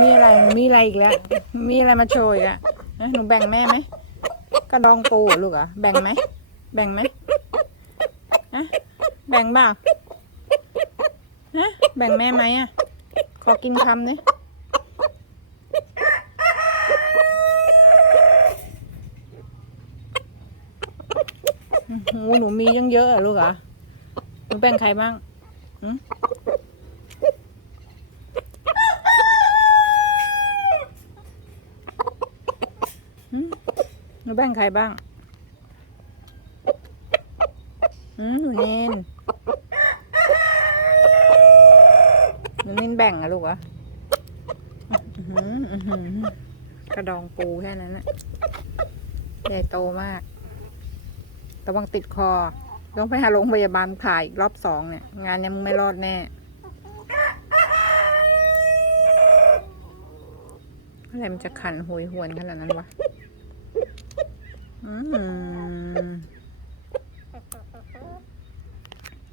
มีอะไรหนูมีอะไรอีกแล้วมีอะไรมาโชว์อีกอะหนูแบ่งแม่ไหมกระดองปูเหรอลูกเหรอะแบ่งไหมแบ่งไหมฮะแบ่งเปล่าฮะแบ่งแม่ไหมอะ ขอกินคำนี่โอ้โหหนูมียังเยอะอะลูกเหรอหนูแบ่งใครบ้างหืม หืมหนูแบ่งใครบ้างอืมหนูเนนหนูเนนแบ่งอะลูกอะกระดองปูแค่นั้นนะใหญ่โตมากระวังติดคอ ต้องไปหาโรงพยาบาลถ่ายอีกรอบสองเนี่ย งานเนี้ยมึงไม่รอดแน่อะไรมันจะขันหวยหวนขนาดนั้นวะ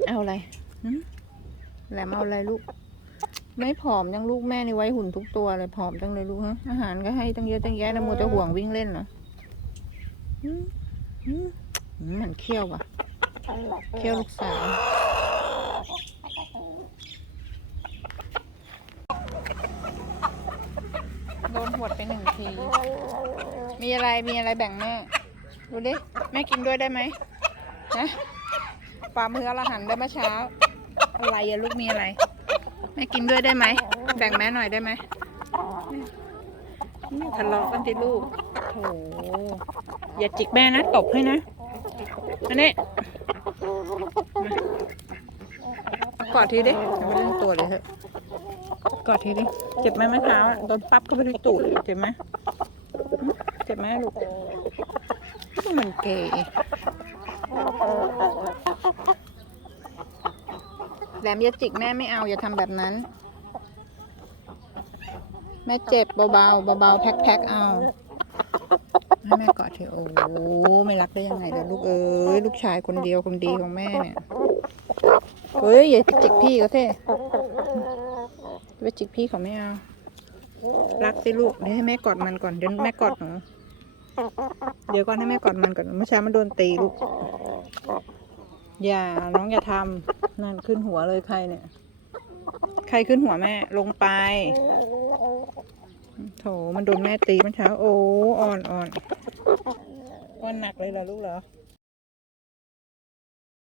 เอาอะไรหืมแหลมเอาอะไรลูก ไม่ผอมยังลูกแม่นี่ไว้หุ่นทุกตัวเลยผอมจังเลยลูกฮะ อาหารก็ให้ตั้งเยอะตั้งแยะแล้วมัวแต่ห่วงวิ่งเล่นเหรออืมอืมอืมมันเขี้ยวว่ะเขี้ยวลูกสาวโดนหวดไปหนึ่งที มีอะไร มีอะไรแบ่งแม่ ดูดิแม่กินด้วยได้ไหมฮะปลามืออรหันได้เมื่อเช้า อะไรอะลูกมีอะไร แม่กินด้วยได้ไหมแบ่งแม่หน่อยได้ไหมนี่ทะเลาะกันทีลูกโถอย่าจิกแม่นะตบให้นะอันนี้มากอดทีดิอย่าไปเล่นตัวเลยเถอะกอดทีดิเจ็บไหมเมื่อเช้าโดนปั๊บก็ไปที่ตูดเจ็บไหมเจ็บไหมลูก มันเก๋แหลมอย่าจิกแม่ไม่เอาอย่าทำแบบนั้น แม่เจ็บเบาๆเบาๆแพ็คๆเอาให้แม่กอดเถอโอ้ไม่รักได้ยังไงเลยลูกเอ้ยลูกชายคนเดียวคนดีของแม่เนี่ยเฮ้ยอย่าจิกพี่เขาเท่ไปจิกพี่เขาไม่เอารักสิลูกเดี๋ยวให้แม่กอดมันก่อนเดี๋ยวแม่กอดหนู เดี๋ยวก่อนให้แม่กอดมันก่อนเมื่อเช้ามันโดนตีลูก อย่าน้องอย่าทำนั่นขึ้นหัวเลยใครเนี่ย ใครขึ้นหัวแม่ลงไป โถมันโดนแม่ตีเมื่อเช้า โอ้อ่อนอ่อนอ่อนหนักเลยเหรอลูกเหรอ